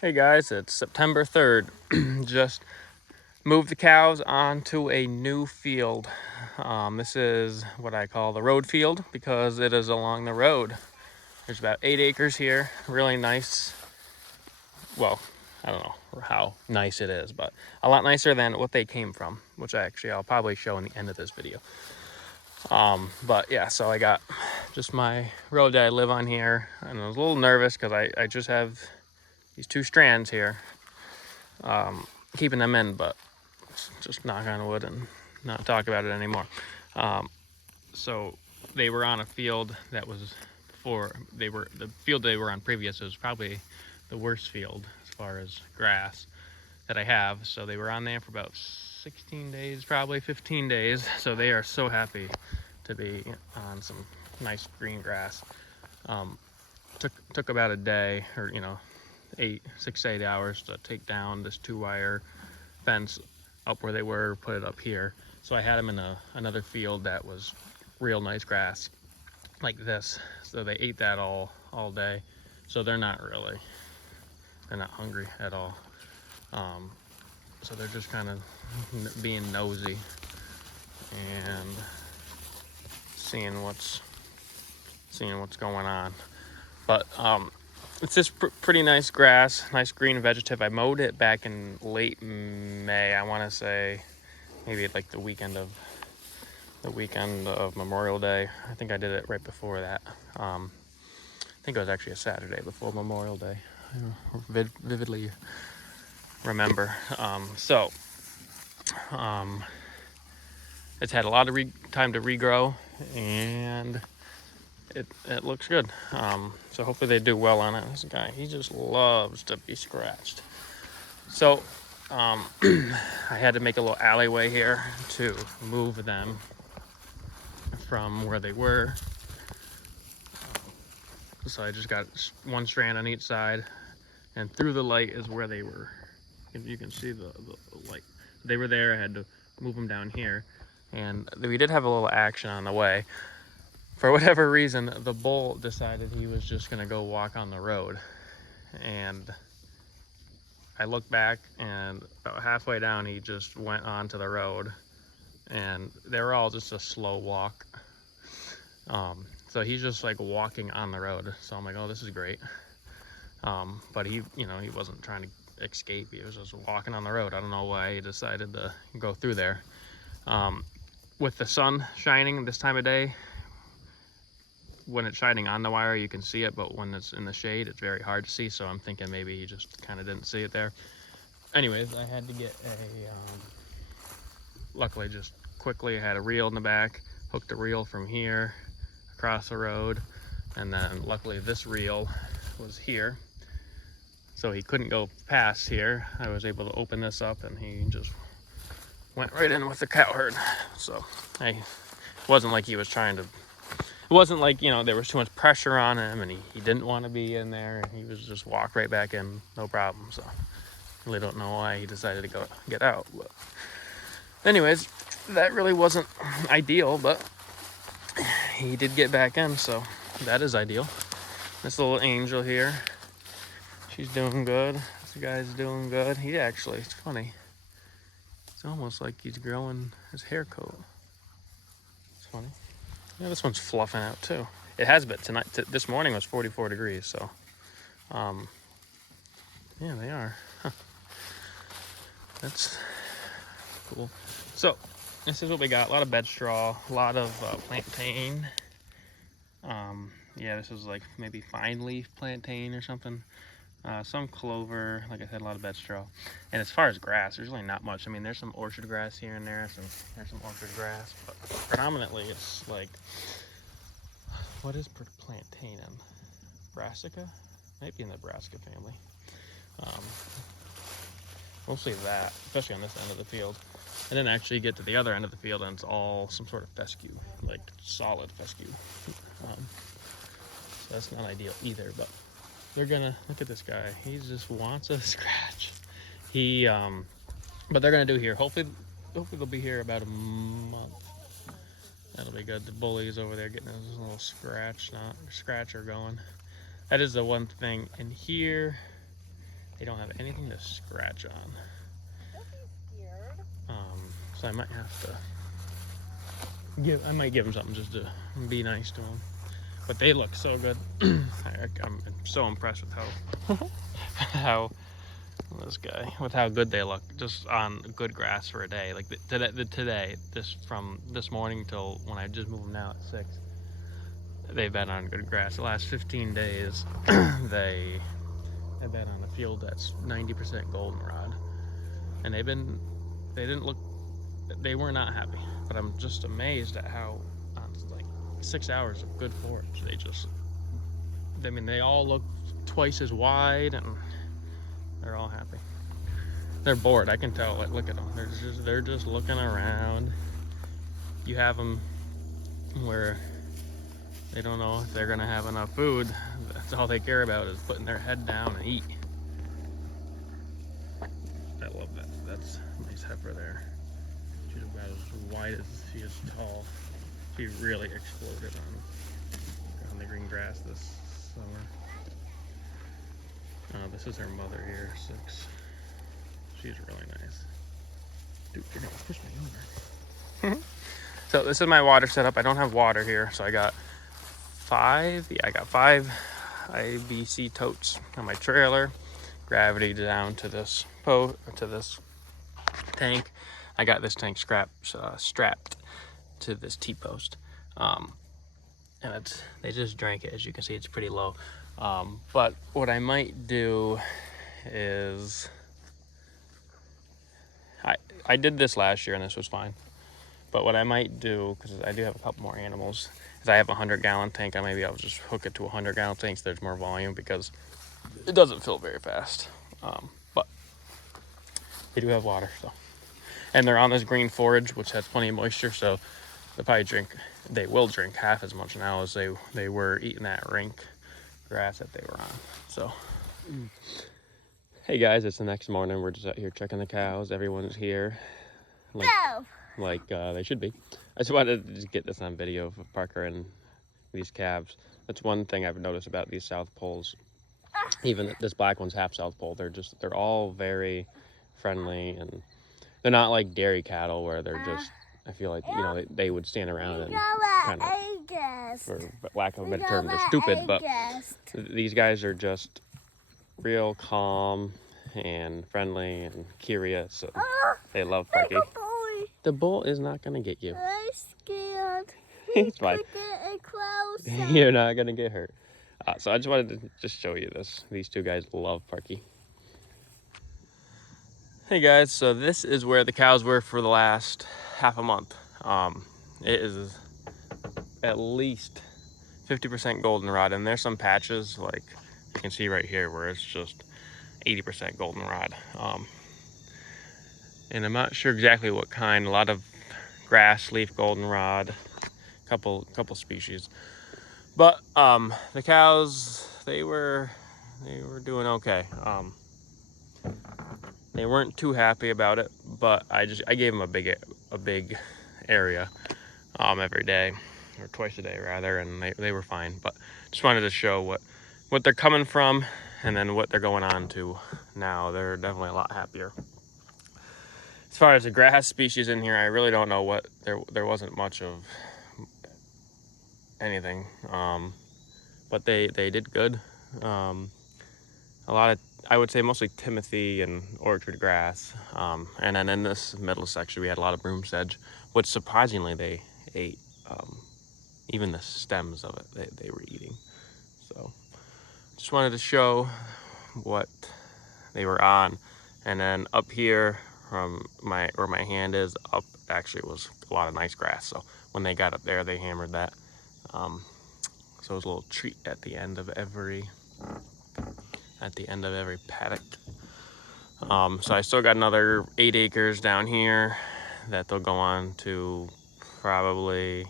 Hey guys, it's September 3rd. Just moved the cows onto a new field. This is what I call the road field because it is along the road. There's about 8 acres here, really nice. Well, I don't know how nice it is, but a lot nicer than what they came from, which I'll probably show in the end of this video. But yeah, so I got just my road that I live on here, and I was a little nervous because I just have these 2 strands here, keeping them in, but just knock on wood and not talk about it anymore. So they were on a field that was the field they were on previous was probably the worst field as far as grass that I have. So they were on there for about 16 days, probably 15 days. So they are so happy to be on some nice green grass. Took about a day, or 6 to 8 hours to take down this 2-wire fence up where they were, put it up here. So I had them in another field that was real nice grass like this. So they ate that all day. So they're not hungry at all. So they're just kind of being nosy and seeing what's going on. But it's just pretty nice grass, nice green vegetative. I mowed it back in late May. I want to say maybe like the weekend of Memorial Day. I think I did it right before that. I think it was actually a Saturday before Memorial Day. I vividly remember. It's had a lot of time to regrow, and it looks good. So hopefully they do well on it. This guy, he just loves to be scratched. So I had to make a little alleyway here to move them from where they were. So I just got 1 strand on each side, and through the light is where they were. You can see the light. They were there. I had to move them down here, and we did have a little action on the way. For whatever reason, the bull decided he was just gonna go walk on the road, and I looked back, and about halfway down he just went onto the road, and they were all just a slow walk. So he's just like walking on the road. So I'm like, oh, this is great. But he wasn't trying to escape. He was just walking on the road. I don't know why he decided to go through there. With the sun shining this time of day, when it's shining on the wire, you can see it, but when it's in the shade, it's very hard to see. So I'm thinking maybe he just kind of didn't see it there. Anyways, I had to get luckily just quickly, I had a reel in the back, hooked a reel from here across the road, and then luckily this reel was here, so he couldn't go past here. I was able to open this up, and he just went right in with the cow herd. So it wasn't like he was trying to, it wasn't like, there was too much pressure on him and he didn't want to be in there. He was just walk right back in, no problem. So I really don't know why he decided to go get out. But anyways, that really wasn't ideal, but he did get back in, so that is ideal. This little angel here, she's doing good. This guy's doing good. It's funny. It's almost like he's growing his hair coat. It's funny. Yeah, this one's fluffing out too. It has been tonight. This morning was 44 degrees, so yeah, they are. Huh. That's cool. So this is what we got. A lot of bed straw, a lot of plantain. Yeah, this is like maybe fine leaf plantain or something. Some clover, like I said, a lot of bed straw. And as far as grass, there's really not much. I mean, there's some orchard grass here and there. There's some orchard grass, but predominantly it's like, what is plantain in? Brassica? Might be in the brassica family. Mostly that, especially on this end of the field. And then actually you get to the other end of the field and it's all some sort of fescue, like solid fescue. So that's not ideal either, but they're gonna, look at this guy. He just wants a scratch. But they're gonna do here. Hopefully they'll be here about a month. That'll be good. The bully's over there getting his little scratcher going. That is the one thing in here. They don't have anything to scratch on. Don't be scared. So I might have to I might give them something just to be nice to them. But they look so good. I'm so impressed with how with how good they look just on good grass for a day. Like today, from this morning till when I just moved them now at 6, they've been on good grass. The last 15 days, they've been on a field that's 90% goldenrod, and they were not happy. But I'm just amazed at how like 6 hours of good forage, they all look twice as wide, and they're all happy. They're bored, I can tell. Like, look at them. They're just looking around. You have them where they don't know if they're gonna have enough food. That's all they care about, is putting their head down and eat. I love that. That's a nice heifer there. She's about as wide as she is tall. She really exploded on the green grass this summer. This is her mother here, 6. She's really nice. Dude, you're gonna push me over. So this is my water setup. I don't have water here, so I got 5 IBC totes on my trailer, gravity down to this tank. I got this tank strapped to this T-post, and they just drank it. As you can see, it's pretty low. But what I might do is, I did this last year and this was fine. But what I might do, because I do have a couple more animals, is I have a 100-gallon tank. Maybe I'll just hook it to a 100-gallon tank so there's more volume, because it doesn't fill very fast. But they do have water, so. And they're on this green forage, which has plenty of moisture, so they will drink half as much now as they were eating that rank grass that they were on. So, hey guys, it's the next morning. We're just out here checking the cows. Everyone's here. Like they should be. I just wanted to just get this on video of Parker and these calves. That's one thing I've noticed about these South Poles. Even this black one's half South Pole. They're all very friendly, and they're not like dairy cattle where they're just, I feel like, they would stand around and kind of, for lack of a better term, they're stupid. But these guys are just real calm and friendly and curious, and they love Parky. The bull is not gonna get you. I'm scared. It's fine. You're not gonna get hurt. So I just wanted to just show you this. These two guys love Parky. Hey guys, so this is where the cows were for the last half a month. It is at least 50% goldenrod, and there's some patches, like you can see right here, where it's just 80% goldenrod. And I'm not sure exactly what kind. A lot of grass leaf goldenrod, couple species. But the cows, they were doing okay. They weren't too happy about it, but I gave them a big area every day, or twice a day rather, and they were fine. But just wanted to show what they're coming from, and then what they're going on to now. They're definitely a lot happier. As far as the grass species in here, I really don't know what, there wasn't much of anything, but they did good. A lot of, I would say mostly Timothy and orchard grass, and then in this middle section we had a lot of broom sedge, which surprisingly they ate. Even the stems of it they were eating. So just wanted to show what they were on. And then up here from where my hand is up, actually was a lot of nice grass. So when they got up there, they hammered that. So it was a little treat at the end of every paddock. So I still got another 8 acres down here that they'll go on to. Probably,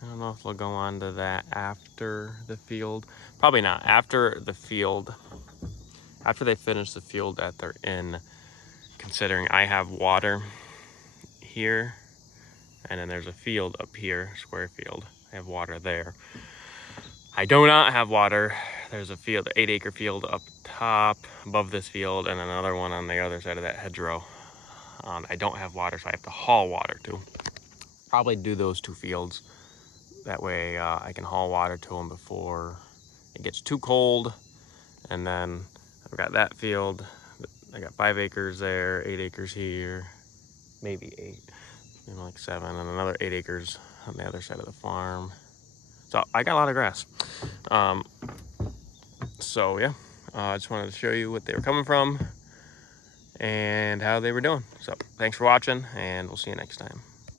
I don't know if they'll go on to that after the field. Probably not. After the field, after they finish the field that they're in, considering I have water here, and then there's a field up here, square field. I have water there. I do not have water there's a field, an 8-acre field up top above this field, and another one on the other side of that hedgerow. I don't have water, so I have to haul water to. Probably do those 2 fields. That way I can haul water to them before it gets too cold. And then I've got that field. I got 5 acres there, 8 acres here, maybe 8, maybe like 7, and another 8 acres on the other side of the farm. So I got a lot of grass. So yeah, I just wanted to show you what they were coming from and how they were doing. So thanks for watching, and we'll see you next time.